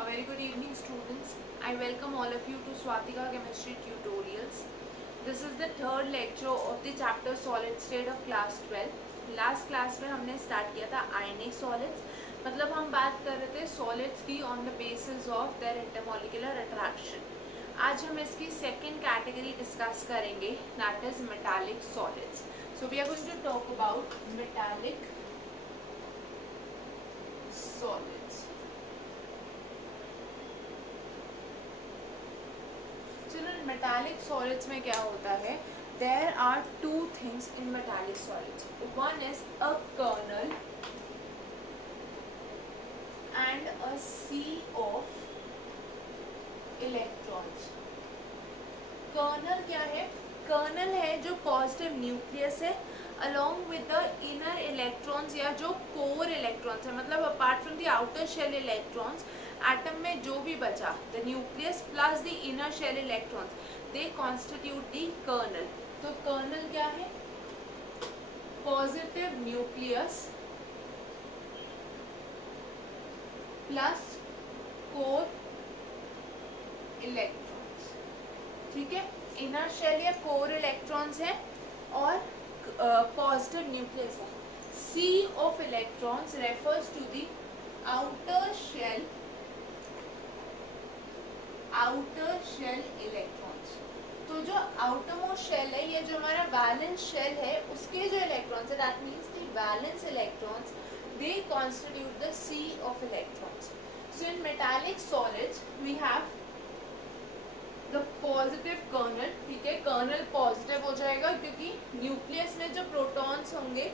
A very good evening, students. I welcome all of you to Swatika Chemistry Tutorials. This is the third lecture of the chapter Solid State of class 12. Last class में हमने start किया था ionic solids, मतलब हम बात कर रहे थे solids की on the basis of their intermolecular attraction. आज हम इसकी second category discuss करेंगे, that is metallic solids. So we are going to talk about metallic solids. Children metallic solids में क्या होता है? There are two things in metallic solids. One is a kernel and a sea of electrons. Kernel क्या है? Kernel है जो positive nucleus है along with the inner electrons या जो कोर इलेक्ट्रॉन्स है, मतलब apart from the outer shell electrons atom में जो भी बचा the nucleus plus the inner shell electrons they constitute the kernel. तो कर्नल क्या है? Positive nucleus plus core electrons. ठीक है, इनर शेल या कोर इलेक्ट्रॉन्स है और positive nucleus है. C of electrons refers to the outer shell electrons. तो जो outermost shell है, ये जो हमारा valence shell है, उसके जो electrons है, that means the valence electrons, they constitute the C of electrons. So in metallic solids we have the positive kernel. ठीक है, कर्नल पॉजिटिव हो जाएगा क्योंकि न्यूक्लियस में जो प्रोटॉन्स होंगे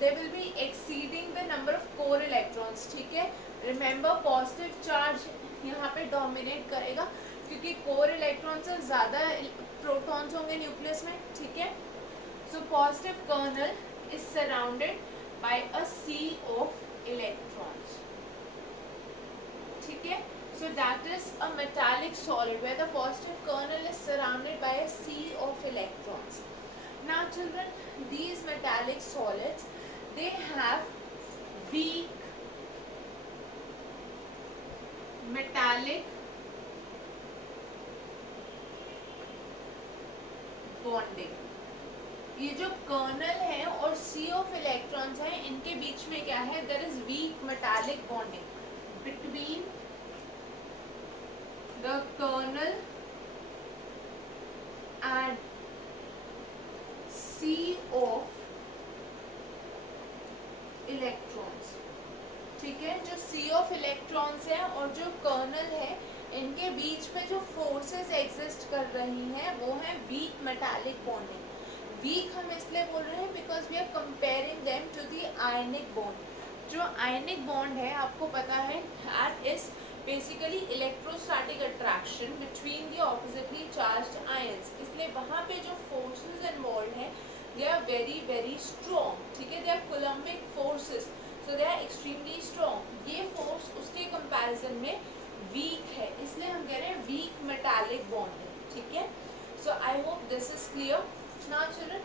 they will be exceeding the number of core electrons. ठीक है, रिमेंबर पॉजिटिव चार्ज यहाँ पे डोमिनेट करेगा क्योंकि कोर इलेक्ट्रॉन से ज़्यादा प्रोटॉन्स होंगे न्यूक्लियस में. ठीक है, so positive kernel is surrounded by a sea of electrons. ठीक है, so that is a metallic solid where the positive kernel is surrounded by a sea of electrons. Now children, these metallic solids, they have weak metallic bonding. ये जो colonel है और सी of electrons है, इनके बीच में क्या है? there is weak metallic bonding between the kernel and C of electrons. ठीक है, जो C of electrons है और जो kernel है, इनके बीच में जो forces exist कर रही हैं वो है weak metallic bonding. Weak हम इसलिए बोल रहे हैं because we are comparing them to the ionic bond. जो ionic bond है, आपको पता है, that is basically electrostatic attraction between the oppositely charged ions. इसलिए वहाँ पे जो फोर्सेस इन्वॉल्व हैं they are very very strong. ठीक है, they are coulombic forces, so they are extremely strong. ये फोर्स उसके कंपैरिजन में वीक है, इसलिए हम कह रहे हैं वीक मेटालिक बॉन्डिंग. ठीक है, so I hope this is clear. Now children,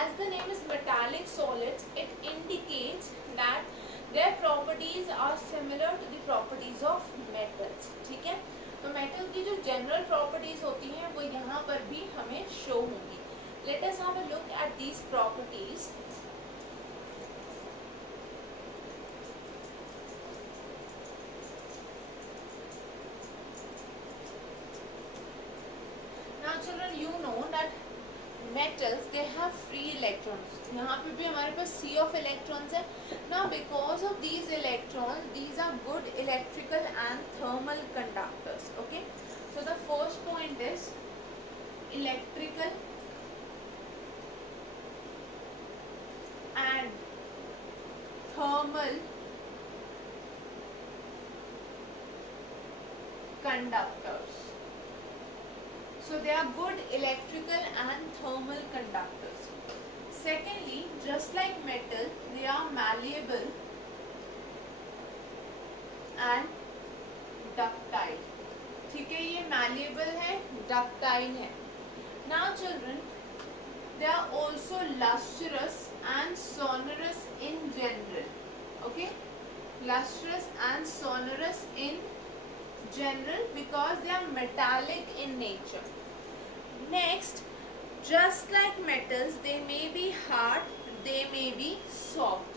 as the name is metallic solids, it indicates that their properties are similar to the properties of metals. ठीक है, तो मेटल की जो जनरल प्रॉपर्टीज होती हैं वो यहाँ पर भी हमें शो होंगी. Let us have a look at these properties. Now children, you know that metals they have free electrons. यहाँ पे भी हमारे पास C of electrons है. Now because of these electrons, these are good electrical and thermal conductors. Okay, so the first point is electrical and thermal conductors. So they are good electrical and thermal conductors. Secondly, just like metal, they are malleable and ductile. ठीक है, ये malleable है, ductile है. Now children, they are also lustrous and sonorous in general. Okay, lustrous and sonorous in general because they are metallic in nature. Next, just like metals, they may be hard, they may be soft.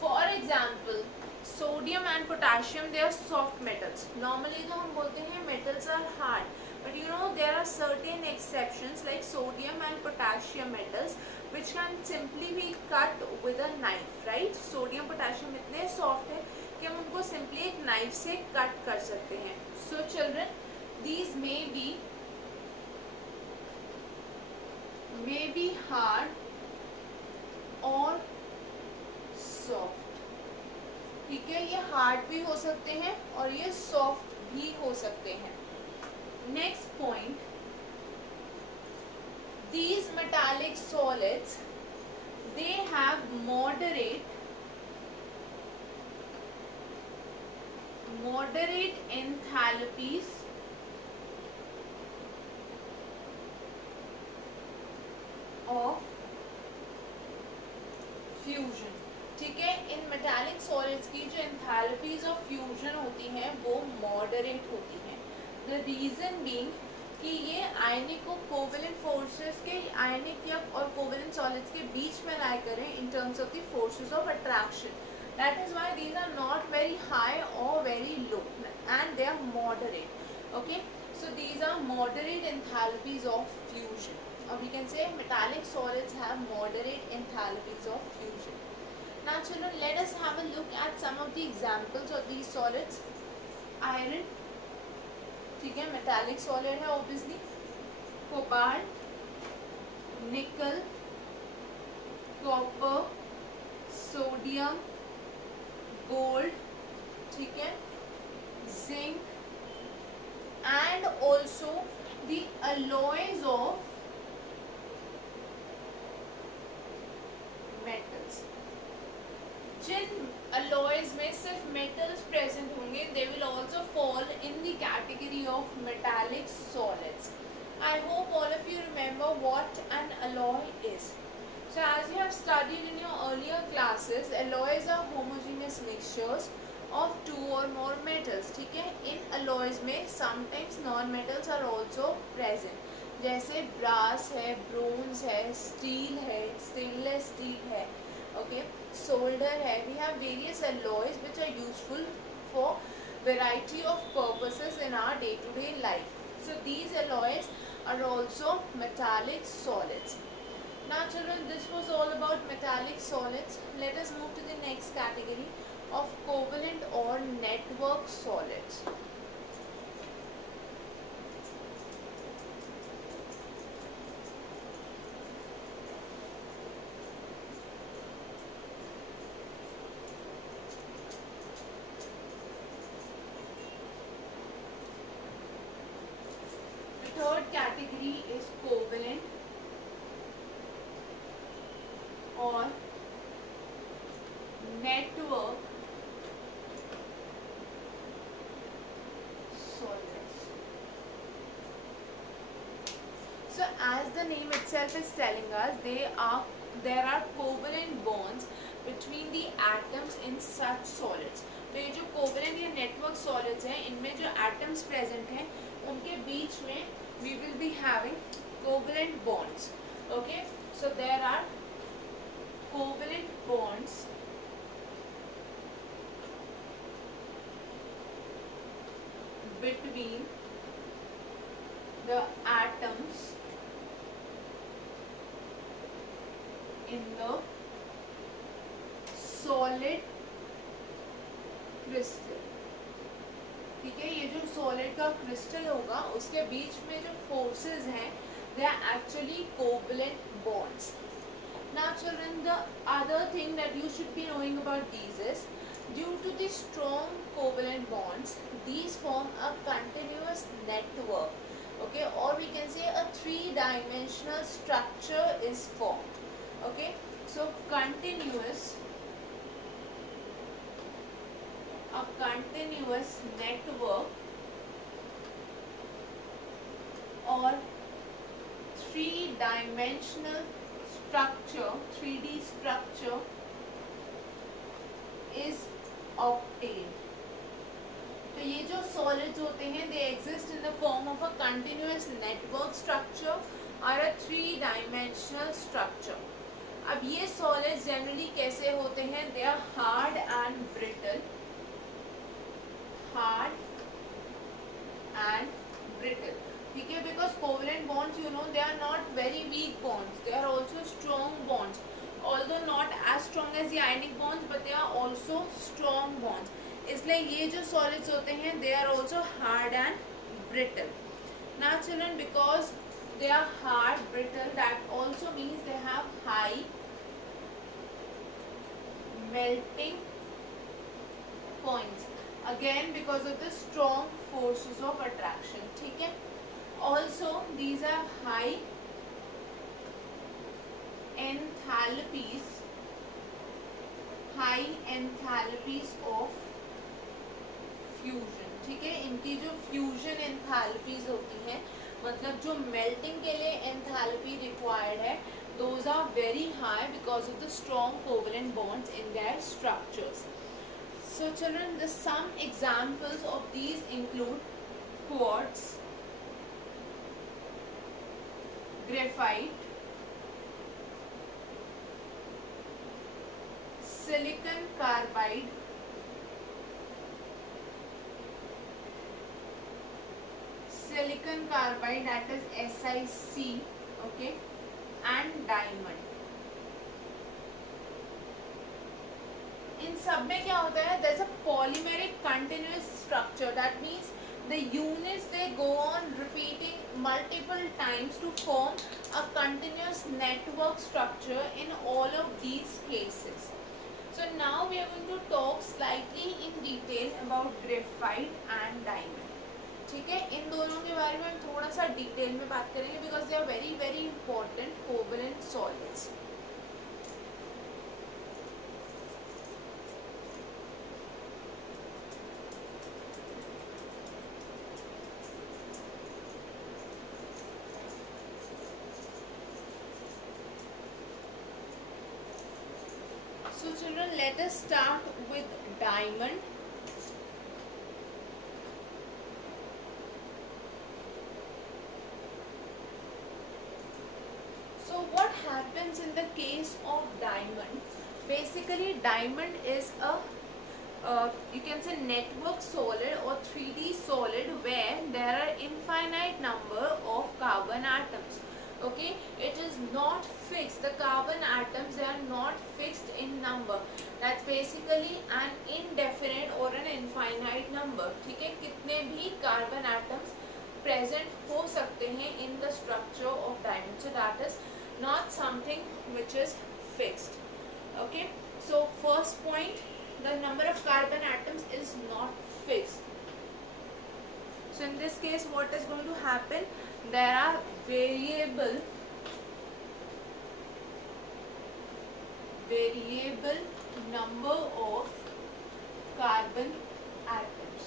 For example, sodium and potassium, they are soft metals. Normally तो हम बोलते हैं metals are hard, but you know there are certain exceptions like sodium and potassium metals which can simply be cut with a knife, right? Sodium potassium इतने soft है कि हम उनको simply एक knife से cut कर सकते हैं. So children, these may be hard or soft. ठीक है, ये हार्ड भी हो सकते हैं और ये सॉफ्ट भी हो सकते हैं. Next point, these metallic solids, they have moderate enthalpies of fusion. ठीक है, इन मेटालिक सॉलिड्स की जो एंथैल्पीज ऑफ फ्यूजन होती हैं वो मॉडरेट होती हैं. द रीजन बीइंग कि ये आयनिक को कोवेलेंट फोर्सेस के आयनिक या और कोवेलेंट सॉलिड्स के बीच में लाई करें in terms of the forces of attraction. That is why these are not very high और very low and they are moderate. Okay, so these are moderate enthalpies of fusion. or we can say metallic solids have moderate enthalpies of fusion. Now children, let us have a look at some of the examples of these solids. Iron, ठीक है, metallic solid है obviously. Cobalt, nickel, copper, sodium, gold, ठीक है, zinc, and also the alloys of metals. Jin alloys में सिर्फ metals present होंगे, they will also fall in the category of metallic solids. I hope all of you remember what an alloy is. So as you have studied in your earlier classes, alloys are homogeneous mixtures of two or more metals. ठीक है, इन alloys में sometimes non-metals are also present. जैसे brass है, bronze है, steel है, stainless steel है, okay, solder है. We have various alloys which are useful for variety of purposes in our day-to-day life. So these alloys are also metallic solids. Now children, this was all about metallic solids. Let us move to the next category of covalent or network solids. Third category is covalent or network solids. So as the name itself is telling us, there are covalent bonds between the atoms in such solids. तो ये जो covalent या network solids हैं, इनमें जो atoms present हैं उनके बीच में we will be having covalent bonds. Okay, so there are covalent bonds between the atoms in the solid crystal. ठीक है, ये जो सॉलिड का क्रिस्टल होगा उसके बीच में जो फोर्सेस हैं they are actually covalent bonds. Now children, the other thing that you should be knowing about these is due to the strong covalent bonds, these form a continuous network, okay, or we can say a three-dimensional structure is formed. Okay, so a continuous network or three-dimensional structure, 3D structure is obtained. तो ये जो solids होते हैं they exist in the form of a continuous network structure और अ 3 dimensional structure. अब ये solids generally कैसे होते हैं? They are hard and brittle, hard and brittle, ठीक है, because covalent bonds you know they are not very weak bonds, they are also strong bonds, although not as strong as the ionic bonds but they are also strong bonds. इसलिए ये जो solids होते हैं they are also hard and brittle. Now children, because they are hard, brittle, that also means they have high melting points. Again because of the strong forces of attraction. ठीक है. Also these are high enthalpies, high enthalpies of fusion, ठीक है. इनकी जो fusion enthalpies होती हैं, मतलब जो मेल्टिंग के लिए एंथैल्पी रिक्वायर्ड है, those are very high because of the strong covalent bonds in their structures. So children, the some examples of these include quartz, graphite, silicon carbide, that is SiC, okay, and diamond. इन सब में क्या होता है? There's a polymeric continuous structure. That means the units they go on repeating multiple times to form a continuous network structure in all of these cases. So now we are going to talk slightly in detail about graphite and diamond. ठीक है, इन दोनों के बारे में हम थोड़ा सा detail में बात करेंगे because they are very very important covalent solids. So children, let us start with diamond. So what happens in the case of diamond? Basically diamond is a you can say network solid or 3D solid where there are infinite number of carbon atoms. Okay, it is not fixed. The carbon atoms, they are not fixed in number. That's basically an indefinite or an infinite number. ठीक है, कितने भी carbon atoms present हो सकते हैं in the structure of diamond. So that is not something which is fixed. Okay, so first point, the number of carbon atoms is not fixed. So in this case what is going to happen? There are variable number of carbon atoms.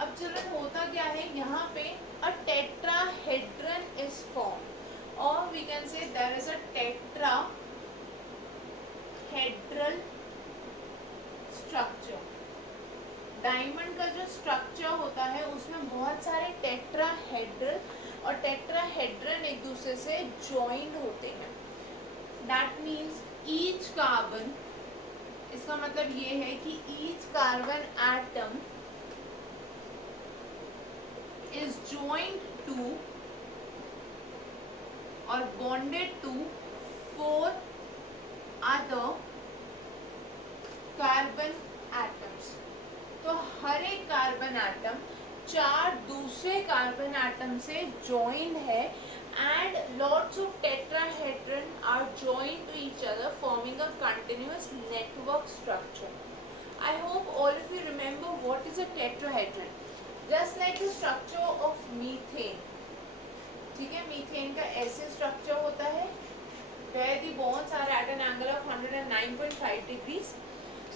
अब चलन होता क्या है? यहाँ पे a tetrahedron is formed, or we can say there is a tetrahedral structure. Diamond का जो structure होता है उसमें बहुत सारे टेट्राहेड्रल और टेट्राहेड्रन एक दूसरे से ज्वाइंट होते हैं. दैट मीन्स ईच कार्बन, इसका मतलब ये है कि each carbon atom is joint to और bonded to 4 other carbon atoms. तो हर एक कार्बन एटम 4 दूसरे कार्बन एटम से ज्वाइंट है and lots of tetrahedron are joined to each other forming a continuous network structure. I hope all of you remember what is a tetrahedron. Just like the structure of methane. ठीक है, methane का ऐसे structure होता है where the bonds are at an angle of 109.5 degrees.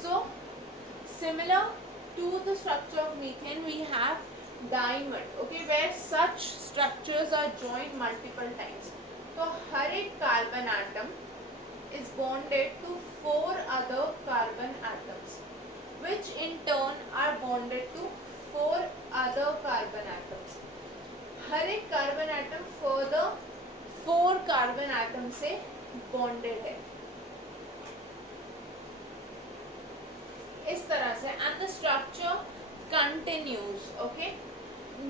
So similar to the structure of methane we have diamond, okay, where such structures are joined multiple times. So हर एक carbon atom is bonded to 4 other carbon atoms which in turn are bonded to carbon atoms. हर एक carbon atom further 4 carbon atom से bonded है इस तरह से, and the structure continues. Okay,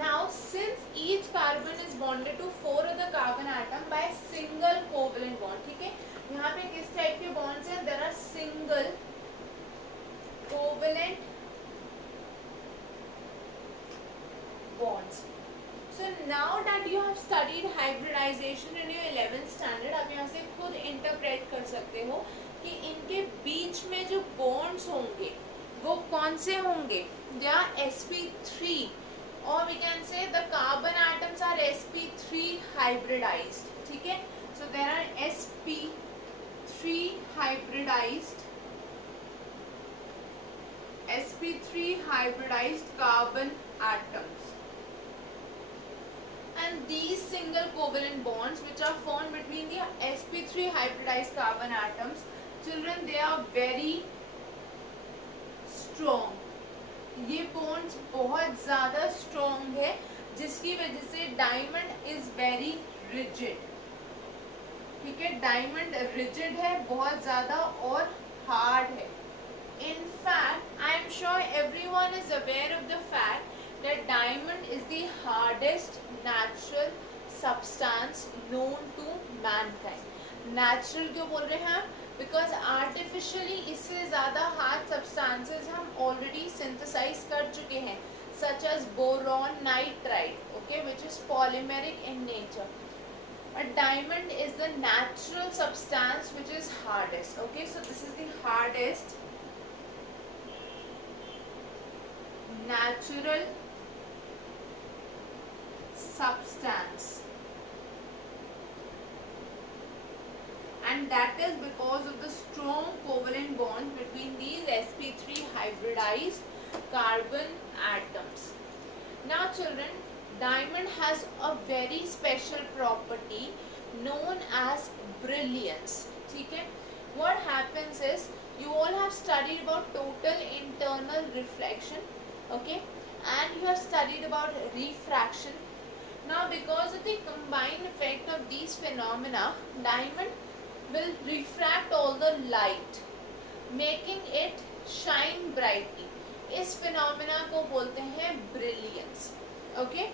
now since each carbon is bonded to 4 other carbon atom by single covalent bond. ठीक है, यहाँ पे किस टाइप के बॉन्ड्स हैं? There are single covalent bonds. So now that you have studied hybridization in your 11th standard, आप यहाँ से खुद इंटरप्रेट कर सकते हो कि इनके बीच में जो bonds होंगे वो कौन से होंगे? They are sp3, or we can say the carbon atoms are sp3 hybridized. ठीक है, so there are sp3 hybridized carbon atoms. And these single covalent bonds which are formed between the sp3 hybridized carbon atoms, children, they are very strong. ये bonds बहुत ज़्यादा strong है, जिसकी वजह से diamond is very rigid. ठीक है, diamond rigid है बहुत ज़्यादा और hard है. In fact, I am sure everyone is aware of the fact that diamond is the hardest natural substance known to mankind. Natural क्यों बोल रहे हैं? Because artificially इससे ज़्यादा hard substances हम already synthesize कर चुके हैं, such as boron nitride, okay, which is polymeric in nature. But diamond is the natural substance which is hardest. Okay, so this is the hardest natural substance, and that is because of the strong covalent bond between these sp3 hybridized carbon atoms. Now children, diamond has a very special property known as brilliance. ठीक है, what happens is, you all have studied about total internal reflection, okay, and you have studied about refraction. Now because of the combined effect of these phenomena, diamond will refract all the light, making it shine brightly. इस phenomena को बोलते हैं brilliance. Okay,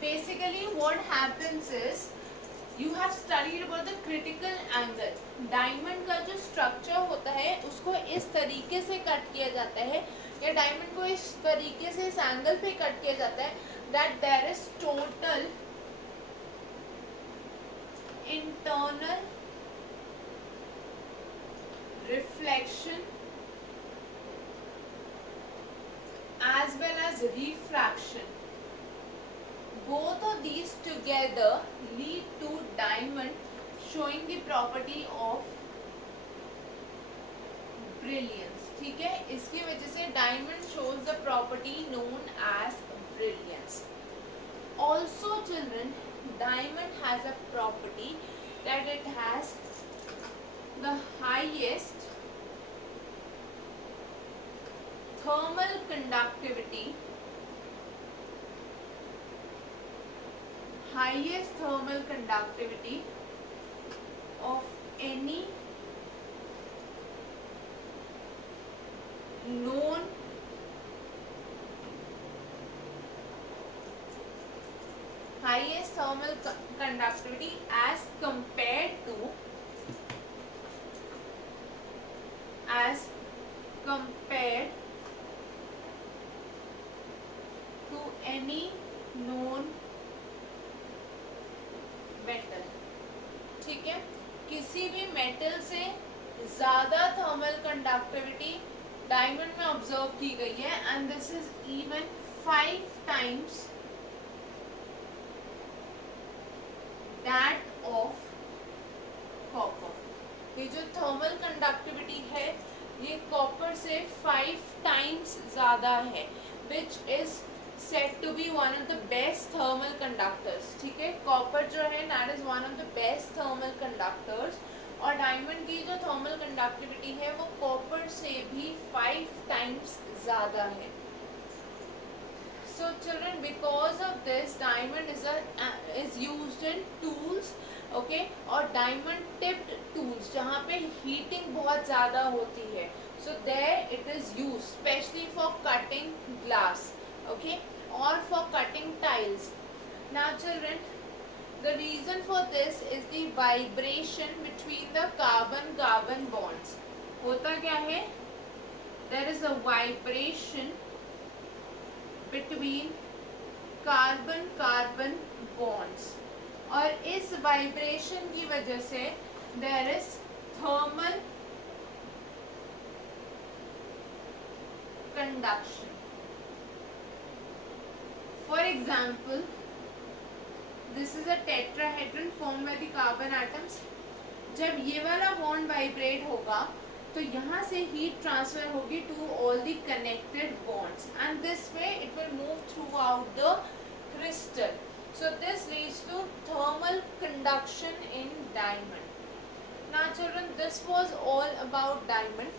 basically what happens is, you have studied about the critical angle. Diamond का जो structure होता है उसको इस तरीके से कट किया जाता है, या डायमंड को इस तरीके से इस एंगल पे कट किया जाता है, that there is total internal reflection as well as refraction. Both of these together lead to diamond showing the property of brilliance. ठीक है, इसकी वजह से diamond shows the property known as brilliance. Also children, diamond has a property that it has the highest thermal conductivity, of any known highest thermal conductivity as compared to any known metal. ठीक है, किसी भी metal से ज्यादा thermal conductivity diamond में observe की गई है, and this is even 5 times that of copper. ये जो थर्मल कंडक्टिविटी है ये कॉपर से 5 times ज्यादा है, which is said to be one of the best thermal conductors. ठीक है, कॉपर जो है that is one of the best thermal conductors, और डायमंड की जो थर्मल कंडक्टिविटी है वो कॉपर से भी 5 टाइम्स ज़्यादा है. So children, because of this, diamond is used in tools, okay, और diamond tipped tools जहाँ पे heating बहुत ज़्यादा होती है, so there it is used especially for cutting glass, okay, or for cutting tiles. Now children, the reason for this is the vibration between the carbon-carbon bonds. होता क्या है? There is a vibration between carbon-carbon bonds, और इस vibration की वजह से there is thermal conduction. For example, this is a tetrahedron formed by the carbon atoms. जब ये वाला बॉन्ड वाइब्रेट होगा तो यहाँ से हीट ट्रांसफर होगी to all the connected bonds, and this way it will move throughout the crystal. So this leads to thermal conduction in diamond. Now children, this was all about diamond.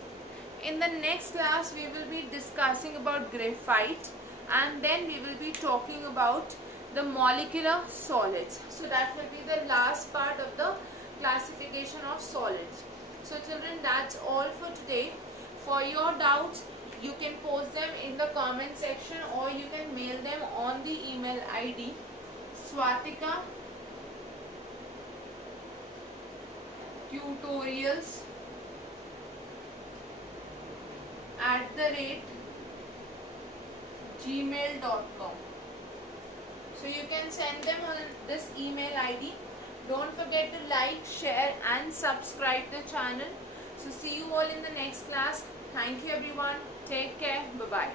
In the next class we will be discussing about graphite, and then we will be talking about the molecular solids. So that will be the last part of the classification of solids. So children, that's all for today. For your doubts, you can post them in the comment section, or you can mail them on the email ID Swatika tutorials @gmail.com. So you can send them on this email ID. Don't forget to like, share and subscribe the channel. So see you all in the next class. Thank you everyone. Take care. Bye bye.